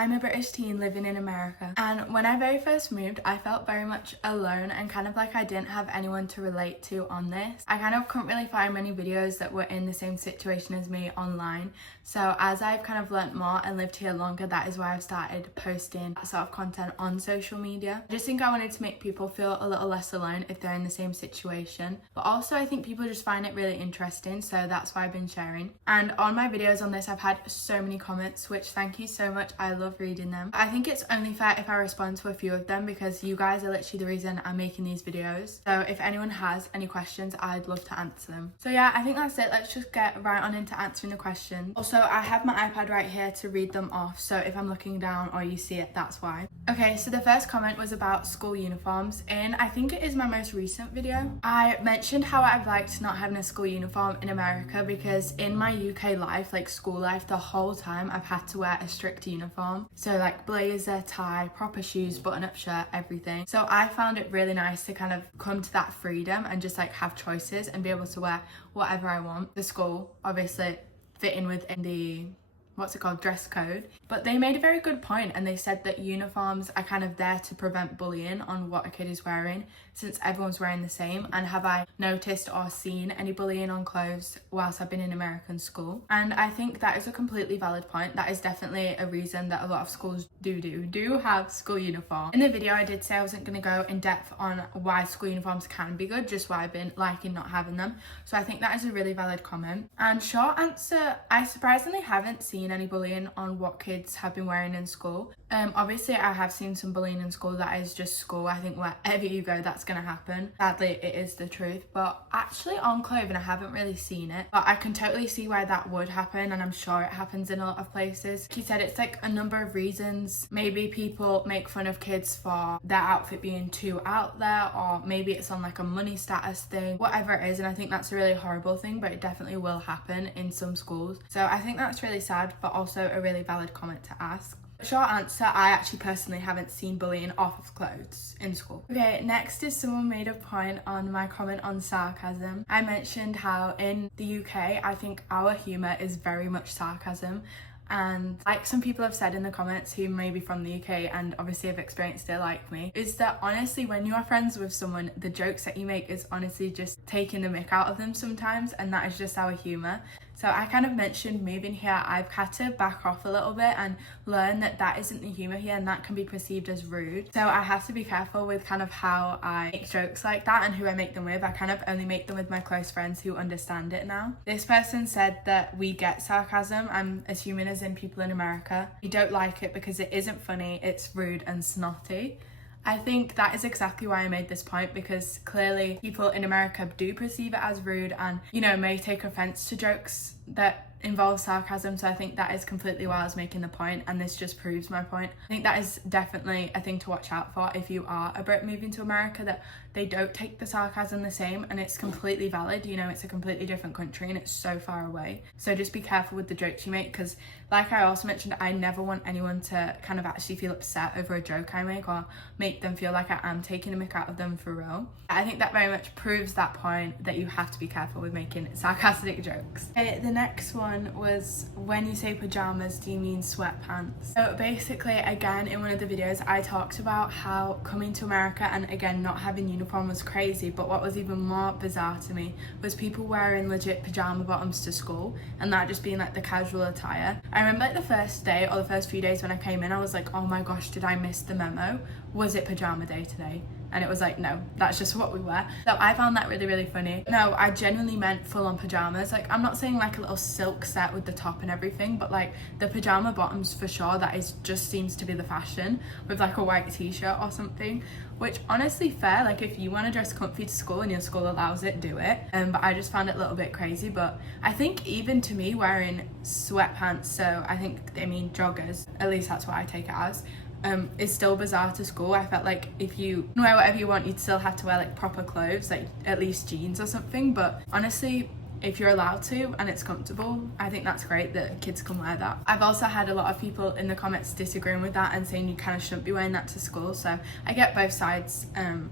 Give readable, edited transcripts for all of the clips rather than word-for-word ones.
I'm a British teen living in America, and when I very first moved, I felt very much alone and kind of like I didn't have anyone to relate to on this. I kind of couldn't really find many videos that were in the same situation as me online. So as I've kind of learnt more and lived here longer, that is why I've started posting that sort of content on social media. I just think I wanted to make people feel a little less alone if they're in the same situation. But also I think people just find it really interesting, so that's why I've been sharing. And on my videos on this, I've had so many comments, which thank you so much. I love reading them. I think it's only fair if I respond to a few of them because you guys are literally the reason I'm making these videos. So if anyone has any questions, I'd love to answer them. So yeah, I think that's it. Let's just get right on into answering the questions. Also, I have my iPad right here to read them off, so if I'm looking down or you see it, that's why. Okay, so the first comment was about school uniforms. I think it is my most recent video. I mentioned how I've liked not having a school uniform in America because in my UK life, like school life, the whole time I've had to wear a strict uniform. So like blazer, tie, proper shoes, button-up shirt, everything. So I found it really nice to kind of come to that freedom and just like have choices and be able to wear whatever I want. The school obviously fitting within the dress code. But they made a very good point, and they said that uniforms are kind of there to prevent bullying on what a kid is wearing, since everyone's wearing the same. And have I noticed or seen any bullying on clothes whilst I've been in American school? And I think that is a completely valid point. That is definitely a reason that a lot of schools do have school uniform. In the video I did say I wasn't going to go in depth on why school uniforms can be good, just why I've been liking not having them. So I think that is a really valid comment. And short answer, I surprisingly haven't seen any bullying on what kids have been wearing in school. Obviously I have seen some bullying in school. That is just school. I think wherever you go, that's gonna happen. Sadly, it is the truth. But actually on clothing, I haven't really seen it. But I can totally see why that would happen, and I'm sure it happens in a lot of places. He said it's like a number of reasons. Maybe people make fun of kids for their outfit being too out there, or maybe it's on like a money status thing, whatever it is. And I think that's a really horrible thing, but it definitely will happen in some schools. So I think that's really sad, but also a really valid comment to ask. Short answer, I actually personally haven't seen bullying off of clothes in school. Okay, next is someone made a point on my comment on sarcasm. I mentioned how in the UK, I think our humour is very much sarcasm. And like some people have said in the comments who may be from the UK and obviously have experienced it like me, is that honestly when you are friends with someone, the jokes that you make is honestly just taking the mick out of them sometimes, and that is just our humour. So I kind of mentioned moving here, I've had to back off a little bit and learn that that isn't the humour here, and that can be perceived as rude. So I have to be careful with kind of how I make jokes like that and who I make them with. I kind of only make them with my close friends who understand it now. This person said that we get sarcasm, I'm assuming as in people in America. We don't like it because it isn't funny, it's rude and snotty. I think that is exactly why I made this point, because clearly people in America do perceive it as rude and, you know, may take offense to jokes that involve sarcasm. So I think that is completely why I was making the point, and this just proves my point. I think that is definitely a thing to watch out for if you are a Brit moving to America, that they don't take the sarcasm the same, and it's completely valid. You know, it's a completely different country and it's so far away. So just be careful with the jokes you make, because like I also mentioned, I never want anyone to kind of actually feel upset over a joke I make or make them feel like I am taking a mick out of them for real. I think that very much proves that point, that you have to be careful with making sarcastic jokes. Okay, the next one was, when you say pajamas, do you mean sweatpants? So basically, again, in one of the videos I talked about how coming to America and again not having uniform was crazy, but what was even more bizarre to me was people wearing legit pajama bottoms to school, and that just being like the casual attire. I remember like the first day or the first few days when I came in, I was like, oh my gosh, did I miss the memo? Was it pajama day today? And it was like, no, that's just what we wear. So I found that really, really funny. No, I genuinely meant full on pajamas. Like, I'm not saying like a little silk set with the top and everything, but like the pajama bottoms for sure, that is just seems to be the fashion, with like a white t-shirt or something, which honestly fair. Like if you want to dress comfy to school and your school allows it, do it. But I just found it a little bit crazy. But I think even to me, wearing sweatpants, so I think they mean joggers, at least that's what I take it as, is still bizarre to school. I felt like if you wear whatever you want, you'd still have to wear like proper clothes, like at least jeans or something. But honestly, if you're allowed to and it's comfortable, I think that's great that kids can wear that. I've also had a lot of people in the comments disagreeing with that and saying you kind of shouldn't be wearing that to school. So I get both sides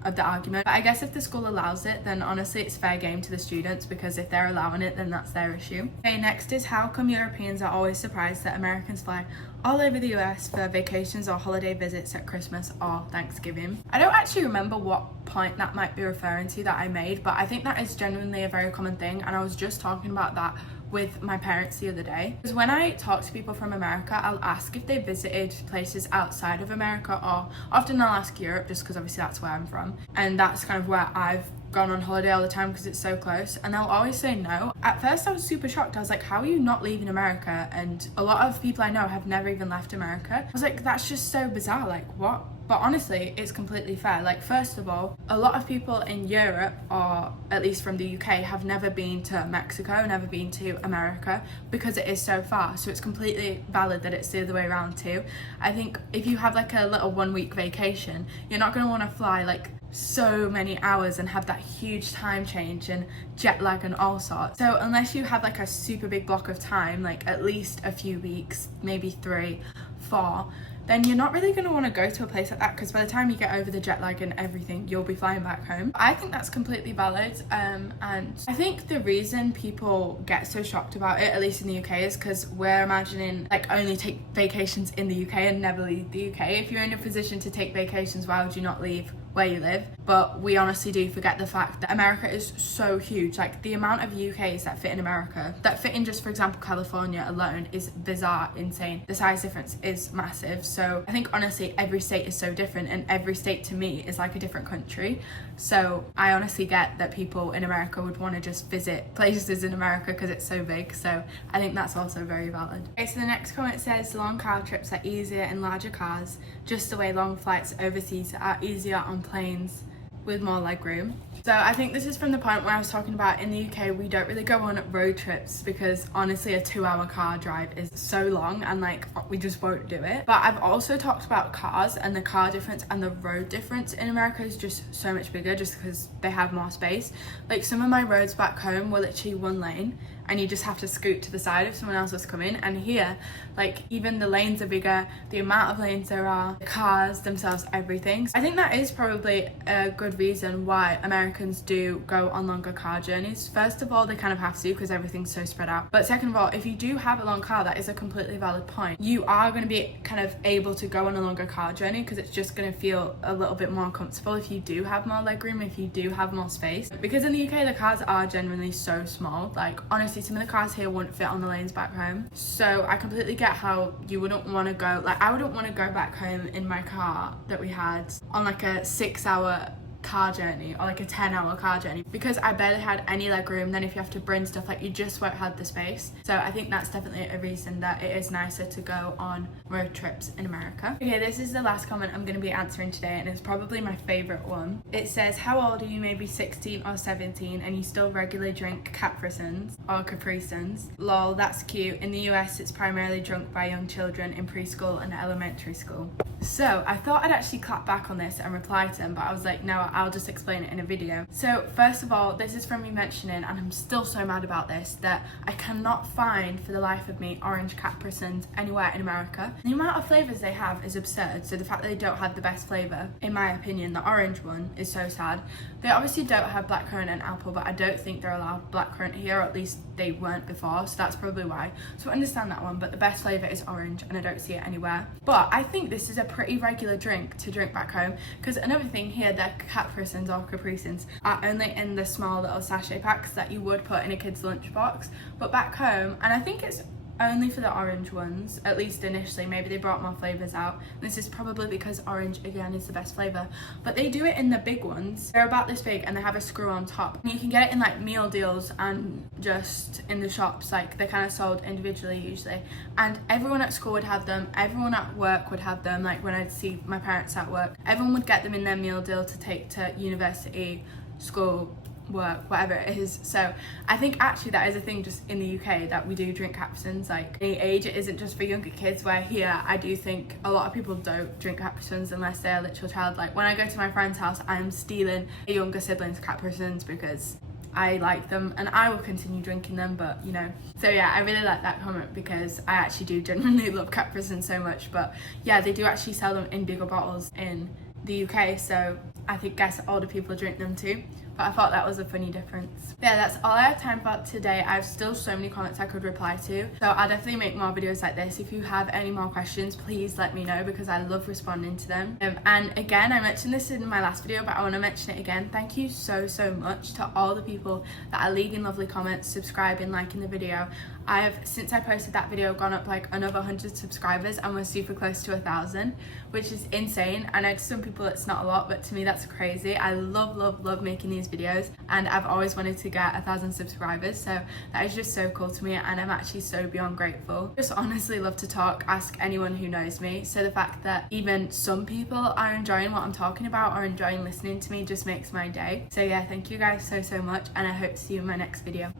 of the argument. But I guess if the school allows it, then honestly it's fair game to the students, because if they're allowing it, then that's their issue. Okay, next is, how come Europeans are always surprised that Americans fly all over the US for vacations or holiday visits at Christmas or Thanksgiving. I don't actually remember what point that might be referring to that I made, but I think that is genuinely a very common thing, and I was just talking about that with my parents the other day. Because when I talk to people from America, I'll ask if they visited places outside of America, or often I'll ask Europe, just because obviously that's where I'm from, and that's kind of where I've gone on holiday all the time because it's so close, and they'll always say no. At first I was super shocked. I was like, how are you not leaving America? And a lot of people I know have never even left America. I was like, that's just so bizarre, like what? But honestly, it's completely fair. Like, first of all, a lot of people in Europe, or at least from the UK, have never been to Mexico, never been to America, because it is so far. So it's completely valid that it's the other way around too. I think if you have like a little 1 week vacation, you're not going to want to fly like so many hours and have that huge time change and jet lag and all sorts. So unless you have like a super big block of time, like at least a few weeks, maybe 3, 4, then you're not really going to want to go to a place like that, because by the time you get over the jet lag and everything, you'll be flying back home. I think that's completely valid, and I think the reason people get so shocked about it, at least in the UK, is because we're imagining like only take vacations in the UK and never leave the UK. If you're in a position to take vacations, why would you not leave where you live? But we honestly do forget the fact that America is so huge. Like, the amount of UKs that fit in America, that fit in just, for example, California alone, is bizarre, insane. The size difference is massive. So I think honestly every state is so different, and every state to me is like a different country. So I honestly get that people in America would want to just visit places in America because it's so big. So I think that's also very valid. Okay, so the next comment says long car trips are easier in larger cars, just the way long flights overseas are easier on planes with more legroom. So I think this is from the point where I was talking about in the UK we don't really go on road trips, because honestly a 2-hour car drive is so long and like we just won't do it. But I've also talked about cars, and the car difference and the road difference in America is just so much bigger, just because they have more space. Like, some of my roads back home were literally 1 lane, and you just have to scoot to the side if someone else was coming. And here, like, even the lanes are bigger, the amount of lanes there are, the cars themselves, everything. So I think that is probably a good reason why Americans do go on longer car journeys. First of all, they kind of have to, because everything's so spread out. But second of all, if you do have a long car, that is a completely valid point. You are going to be kind of able to go on a longer car journey, because it's just going to feel a little bit more comfortable if you do have more legroom, if you do have more space. Because in the UK, the cars are generally so small. Like, honestly, some of the cars here wouldn't fit on the lanes back home. So I completely get how you wouldn't want to go, like, I wouldn't want to go back home in my car that we had on like a 6-hour car journey or like a 10-hour car journey, because I barely had any legroom. Then if you have to bring stuff, like, you just won't have the space. So I think that's definitely a reason that it is nicer to go on road trips in America. Okay, this is the last comment I'm going to be answering today, and it's probably my favorite one. It says, how old are you? Maybe 16 or 17 and you still regularly drink Capri Suns or Capri Suns? Lol, that's cute. In the US it's primarily drunk by young children in preschool and elementary school. So I thought I'd actually clap back on this and reply to them, but I was like, no, I'll just explain it in a video. So first of all, this is from me mentioning, and I'm still so mad about this, that I cannot find for the life of me orange Capri Suns anywhere in America. The amount of flavours they have is absurd, so the fact that they don't have the best flavour, in my opinion, the orange one, is so sad. They obviously don't have blackcurrant and apple, but I don't think they're allowed blackcurrant here, or at least they weren't before, so that's probably why. So I understand that one, but the best flavour is orange, and I don't see it anywhere. But I think this is a pretty regular drink to drink back home, because another thing here, the Capri Suns or Capri Suns are only in the small little sachet packs that you would put in a kid's lunchbox. But back home, and I think it's only for the orange ones, at least initially, maybe they brought more flavours out. This is probably because orange, again, is the best flavour. But they do it in the big ones. They're about this big and they have a screw on top. And you can get it in like meal deals and just in the shops, like they're kind of sold individually usually. And everyone at school would have them, everyone at work would have them, like when I'd see my parents at work. Everyone would get them in their meal deal to take to university, school, work, whatever it is. So I think actually that is a thing just in the UK, that we do drink Capri Suns like any age. It isn't just for younger kids, where here I do think a lot of people don't drink Capri Suns unless they're a literal child. Like when I go to my friend's house, I'm stealing a younger sibling's Capri Suns because I like them and I will continue drinking them, but you know. So yeah, I really like that comment because I actually do genuinely love Capri Suns so much. But yeah, they do actually sell them in bigger bottles in the UK, so I think guess older people drink them too. But I thought that was a funny difference. But yeah, that's all I have time for today. I have still so many comments I could reply to, so I'll definitely make more videos like this. If you have any more questions, please let me know, because I love responding to them. And again, I mentioned this in my last video, but I want to mention it again. Thank you so much to all the people that are leaving lovely comments, subscribing, liking the video. I have, since I posted that video, gone up like another 100 subscribers, and we're super close to 1,000, which is insane. I know to some people it's not a lot, but to me that's crazy. I love making these videos, and I've always wanted to get 1,000 subscribers, so that is just so cool to me, and I'm actually so beyond grateful. Just honestly love to talk, ask anyone who knows me, so the fact that even some people are enjoying what I'm talking about or enjoying listening to me just makes my day. So yeah, thank you guys so much, and I hope to see you in my next video.